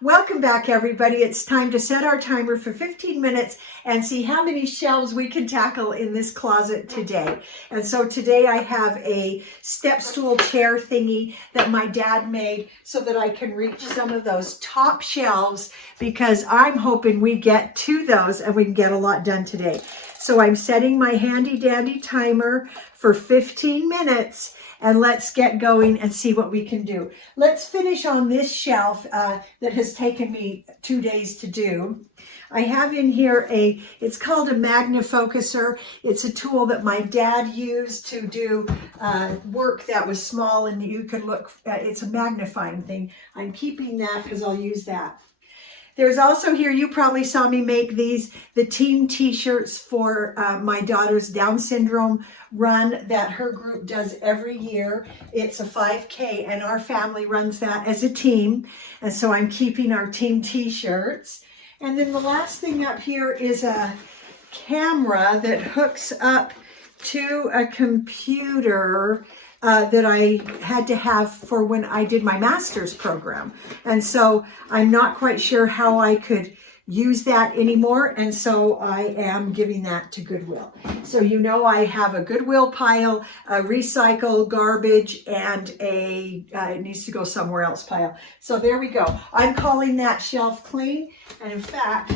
Welcome back, everybody. It's time to set our timer for 15 minutes and see how many shelves we can tackle in this closet today. And so today I have a step stool chair thingy that my dad made so that I can reach some of those top shelves, because I'm hoping we get to those and we can get a lot done today. So I'm setting my handy dandy timer for 15 minutes. And let's get going and see what we can do. Let's finish on this shelf that has taken me 2 days to do. I have in here it's called a magnifocuser. It's a tool that my dad used to do work that was small, and you could look, it's a magnifying thing. I'm keeping that because I'll use that. There's also here, you probably saw me make these, the team t-shirts for my daughter's Down syndrome run that her group does every year. It's a 5K and our family runs that as a team. And so I'm keeping our team t-shirts. And then the last thing up here is a camera that hooks up to a computer that I had to have for when I did my master's program. And so I'm not quite sure how I could use that anymore. And so I am giving that to Goodwill. So you know I have a Goodwill pile, a recycle, garbage, and it needs to go somewhere else pile. So there we go. I'm calling that shelf clean. And in fact,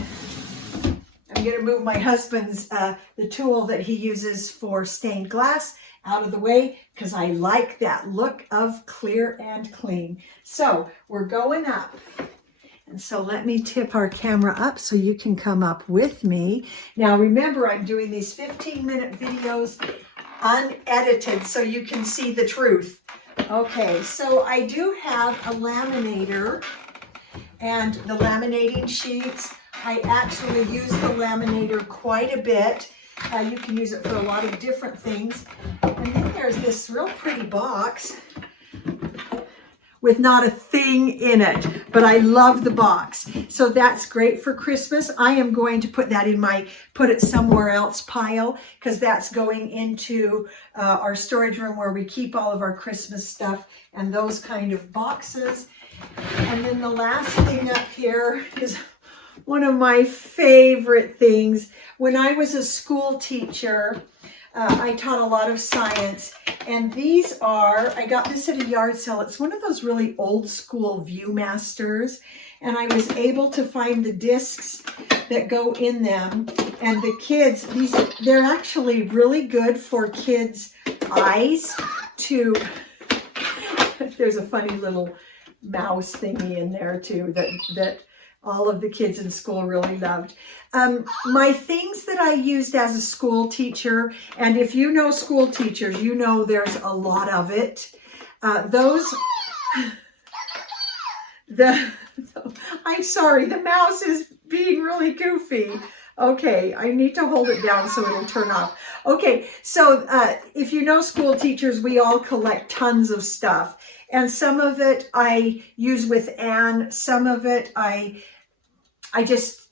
I'm going to move my husband's, the tool that he uses for stained glass, out of the way, because I like that look of clear and clean. So we're going up. And so let me tip our camera up so you can come up with me. Now remember, I'm doing these 15-minute videos unedited so you can see the truth. Okay, so I do have a laminator and the laminating sheets. I actually use the laminator quite a bit. You can use it for a lot of different things. And then there's this real pretty box with not a thing in it, but I love the box. So that's great for Christmas. I am going to put that in my put it somewhere else pile, because that's going into our storage room where we keep all of our Christmas stuff and those kind of boxes. And then the last thing up here is one of my favorite things. When I was a school teacher, I taught a lot of science, and these are, I got this at a yard sale. It's one of those really old school Viewmasters, and I was able to find the discs that go in them. And the kids, they're actually really good for kids' eyes to, there's a funny little mouse thingy in there too that all of the kids in school really loved. My things that I used as a school teacher, and if you know school teachers, you know there's a lot of it. I'm sorry, the mouse is being really goofy. Okay, I need to hold it down so it'll turn off. Okay, so if you know school teachers, we all collect tons of stuff. And some of it I use with Anne, some of it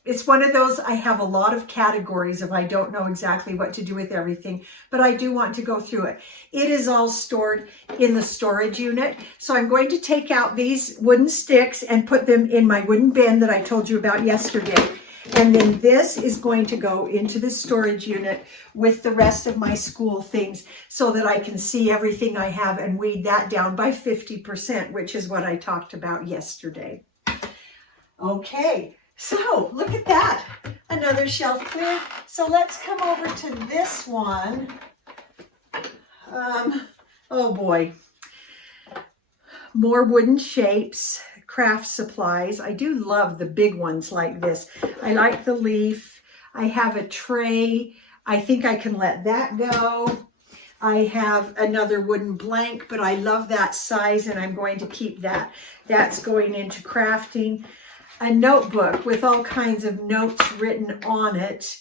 it's one of those, I have a lot of categories if I don't know exactly what to do with everything, but I do want to go through it. It is all stored in the storage unit. So I'm going to take out these wooden sticks and put them in my wooden bin that I told you about yesterday. And then this is going to go into the storage unit with the rest of my school things so that I can see everything I have and weed that down by 50%, which is what I talked about yesterday. Okay. So look at that, another shelf clear. So let's come over to this one. Oh boy, more wooden shapes, craft supplies. I do love the big ones like this. I like the leaf. I have a tray. I think I can let that go. I have another wooden blank, but I love that size and I'm going to keep that. That's going into crafting. A notebook with all kinds of notes written on it.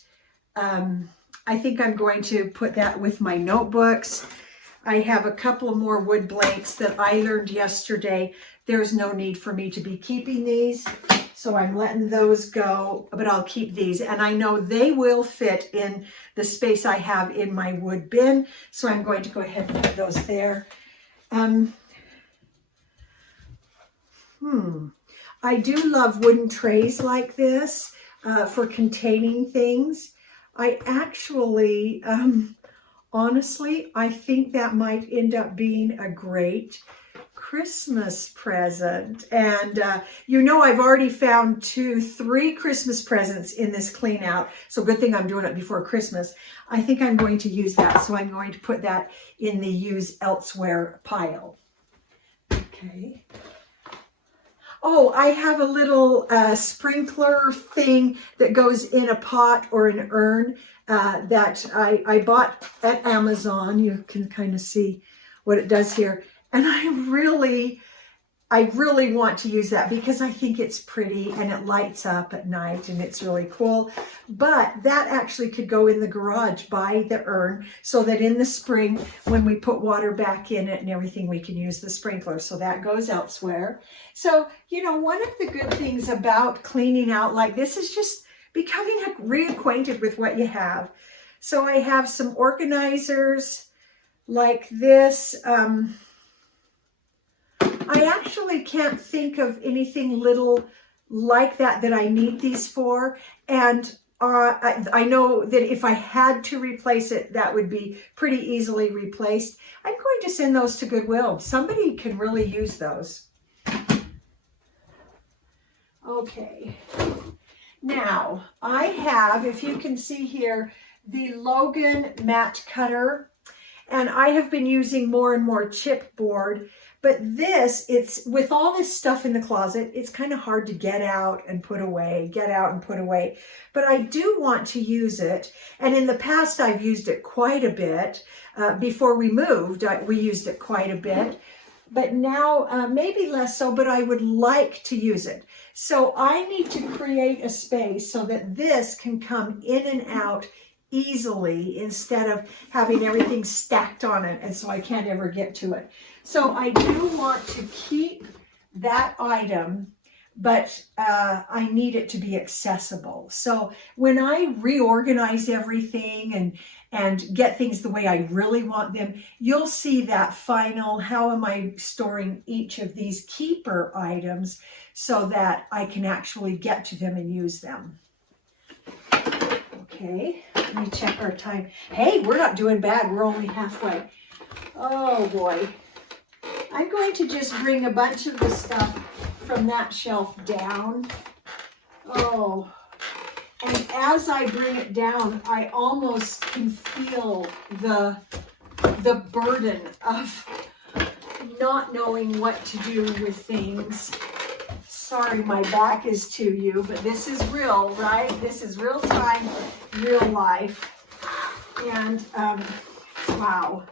I think I'm going to put that with my notebooks. I have a couple more wood blanks that I learned yesterday. There's no need for me to be keeping these, so I'm letting those go, but I'll keep these. And I know they will fit in the space I have in my wood bin, so I'm going to go ahead and put those there. I do love wooden trays like this for containing things. I actually, honestly, I think that might end up being a great Christmas present. And you know, I've already found 3 Christmas presents in this clean out. So good thing I'm doing it before Christmas. I think I'm going to use that. So I'm going to put that in the use elsewhere pile. Okay. Oh, I have a little sprinkler thing that goes in a pot or an urn that I bought at Amazon. You can kind of see what it does here. And I really want to use that because I think it's pretty and it lights up at night and it's really cool. But that actually could go in the garage by the urn so that in the spring, when we put water back in it and everything, we can use the sprinkler. So that goes elsewhere. So, you know, one of the good things about cleaning out like this is just becoming reacquainted with what you have. So I have some organizers like this. I actually can't think of anything little like that I need these for. And I know that if I had to replace it, that would be pretty easily replaced. I'm going to send those to Goodwill. Somebody can really use those. Okay. Now, I have, if you can see here, the Logan mat cutter. And I have been using more and more chipboard. But this, it's with all this stuff in the closet, it's kind of hard to get out and put away, But I do want to use it. And in the past, I've used it quite a bit. Before we moved, we used it quite a bit. But now, maybe less so, but I would like to use it. So I need to create a space so that this can come in and out easily instead of having everything stacked on it, and so I can't ever get to it. So I do want to keep that item, but I need it to be accessible. So when I reorganize everything and get things the way I really want them, you'll see that final, how am I storing each of these keeper items so that I can actually get to them and use them. Okay, let me check our time. Hey, we're not doing bad. We're only halfway. Oh boy. I'm going to just bring a bunch of the stuff from that shelf down. Oh, and as I bring it down, I almost can feel the burden of not knowing what to do with things. Sorry, my back is to you, but this is real, right? This is real time, real life. And wow,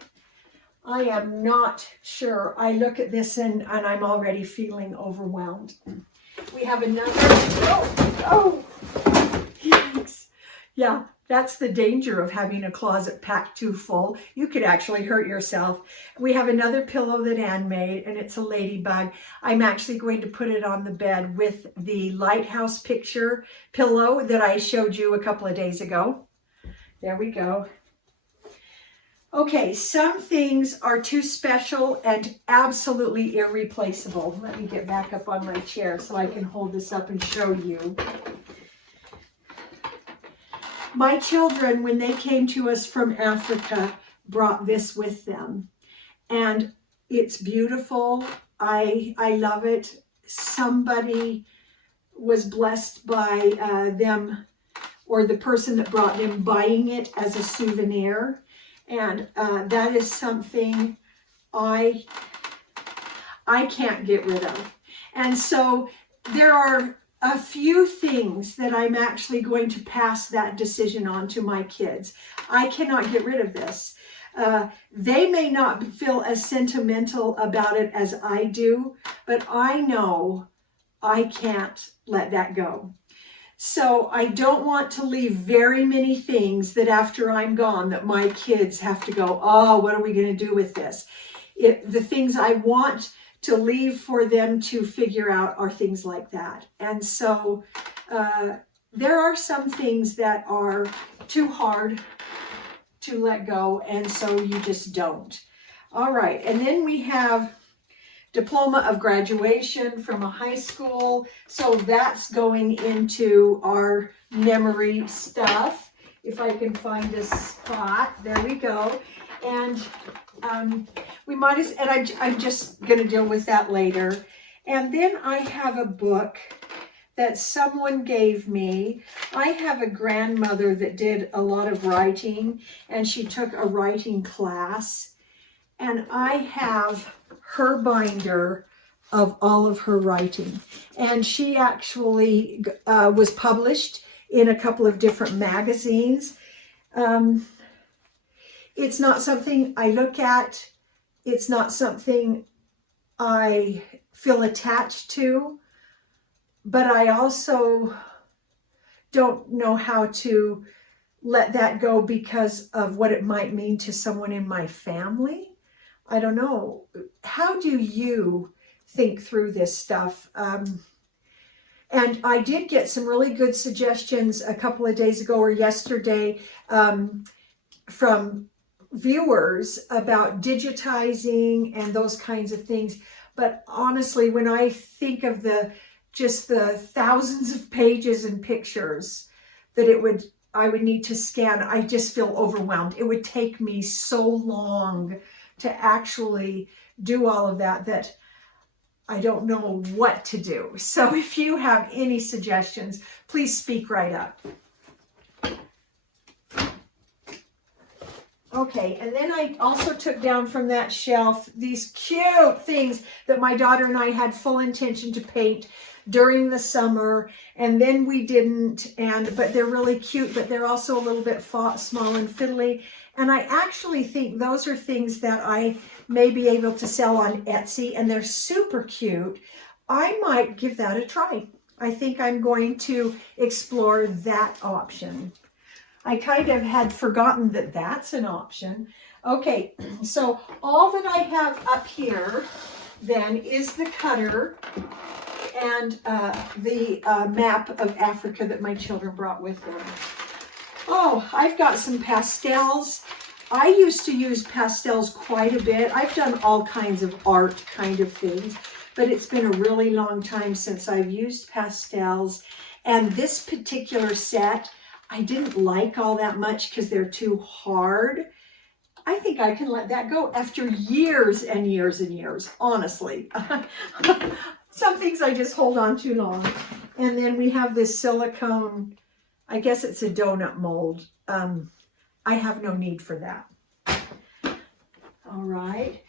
I am not sure. I look at this and I'm already feeling overwhelmed. We have another, thanks. Yeah, that's the danger of having a closet packed too full. You could actually hurt yourself. We have another pillow that Anne made, and it's a ladybug. I'm actually going to put it on the bed with the lighthouse picture pillow that I showed you a couple of days ago. There we go. Okay, some things are too special and absolutely irreplaceable. Let me get back up on my chair so I can hold this up and show you. My children, when they came to us from Africa, brought this with them. And it's beautiful. I love it. Somebody was blessed by them, or the person that brought them, buying it as a souvenir. And that is something I can't get rid of. And so there are a few things that I'm actually going to pass that decision on to my kids. I cannot get rid of this. They may not feel as sentimental about it as I do, but I know I can't let that go. So I don't want to leave very many things that after I'm gone that my kids have to go, oh, what are we going to do with this? The things I want to leave for them to figure out are things like that. And so there are some things that are too hard to let go, and so you just don't. All right, and then we have diploma of graduation from a high school. So that's going into our memory stuff. If I can find a spot, there we go. And we might as, and I'm just going to deal with that later. And then I have a book that someone gave me. I have a grandmother that did a lot of writing, and she took a writing class. And I have her binder of all of her writing. And she actually was published in a couple of different magazines. It's not something I look at. It's not something I feel attached to, but I also don't know how to let that go because of what it might mean to someone in my family. I don't know. How do you think through this stuff? And I did get some really good suggestions a couple of days ago or yesterday from viewers about digitizing and those kinds of things. But honestly, when I think of just the thousands of pages and pictures that I would need to scan, I just feel overwhelmed. It would take me so long to actually do all of that I don't know what to do. So if you have any suggestions, please speak right up. Okay, and then I also took down from that shelf these cute things that my daughter and I had full intention to paint during the summer, and then we didn't, but they're really cute, but they're also a little bit small and fiddly. And I actually think those are things that I may be able to sell on Etsy, and they're super cute. I might give that a try. I think I'm going to explore that option. I kind of had forgotten that that's an option. Okay, so all that I have up here then is the cutter and the map of Africa that my children brought with them. Oh, I've got some pastels. I used to use pastels quite a bit. I've done all kinds of art kind of things, but it's been a really long time since I've used pastels. And this particular set, I didn't like all that much because they're too hard. I think I can let that go after years and years and years, honestly. Some things I just hold on too long. And then we have this silicone, I guess it's a donut mold. I have no need for that. All right.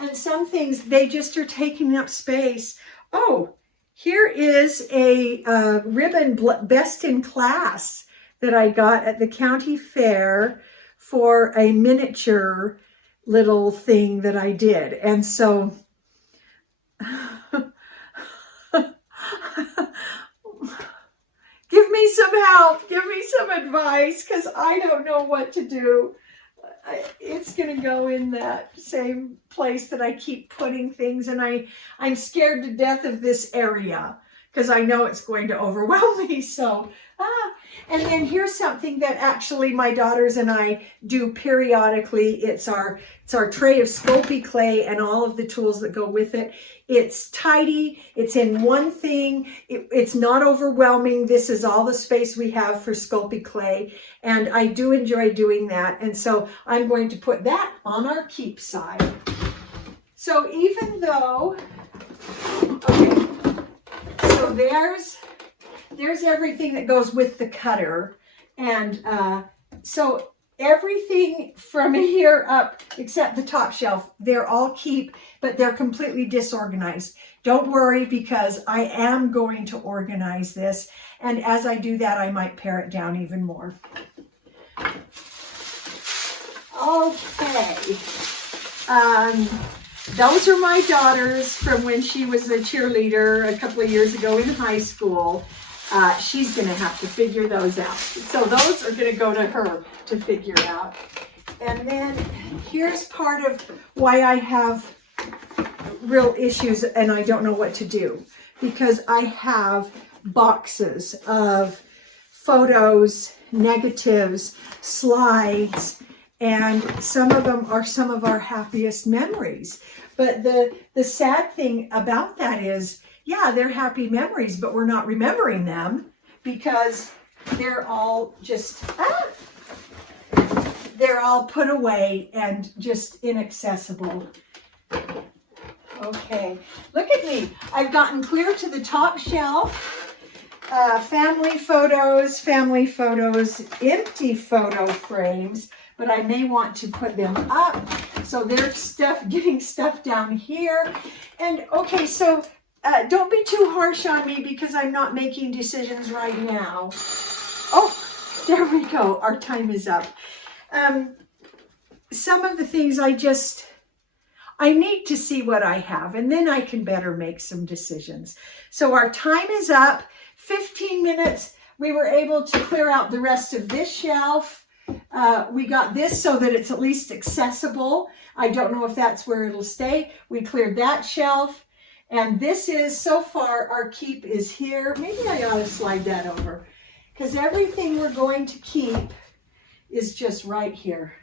And some things, they just are taking up space. Oh, here is a ribbon Best in Class that I got at the county fair for a miniature little thing that I did. And so give me some help, give me some advice, because I don't know what to do. It's going to go in that same place that I keep putting things, and I'm scared to death of this area because I know it's going to overwhelm me. So, and then here's something that actually my daughters and I do periodically. It's our tray of Sculpey clay and all of the tools that go with it. It's tidy. It's in one thing. It's not overwhelming. This is all the space we have for Sculpey clay, and I do enjoy doing that. And so I'm going to put that on our keep side. So even though, okay, so there's everything that goes with the cutter, and so everything from here up except the top shelf, they're all keep, but they're completely disorganized. Don't worry, because I am going to organize this, and as I do that, I might pare it down even more. Okay. Those are my daughters from when she was a cheerleader a couple of years ago in high school. She's going to have to figure those out. So those are going to go to her to figure out. And then here's part of why I have real issues and I don't know what to do. Because I have boxes of photos, negatives, slides, And some of them are some of our happiest memories. But the sad thing about that is, yeah, they're happy memories, but we're not remembering them because they're all just, they're all put away and just inaccessible. Okay, look at me. I've gotten clear to the top shelf. Family photos, empty photo frames, but I may want to put them up. So there's getting stuff down here. And okay, so don't be too harsh on me because I'm not making decisions right now. Oh, there we go. Our time is up. Some of the things I need to see what I have, and then I can better make some decisions. So our time is up. 15 minutes. We were able to clear out the rest of this shelf. We got this so that it's at least accessible. I don't know if that's where it'll stay. We cleared that shelf. And this is, so far, our keep is here. Maybe I ought to slide that over, because everything we're going to keep is just right here.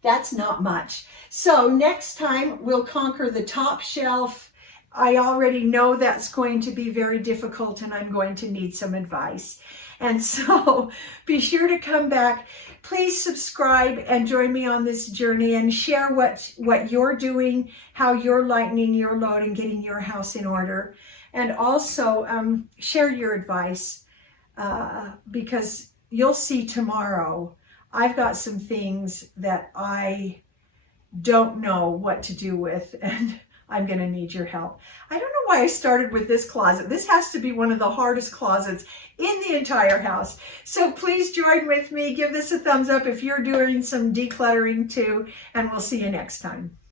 That's not much. So next time we'll conquer the top shelf. I already know that's going to be very difficult and I'm going to need some advice. And so be sure to come back. Please subscribe and join me on this journey and share what you're doing, how you're lightening your load and getting your house in order. And also share your advice because you'll see tomorrow I've got some things that I don't know what to do with, and I'm going to need your help. I don't know why I started with this closet. This has to be one of the hardest closets in the entire house. So please join with me. Give this a thumbs up if you're doing some decluttering too, and we'll see you next time.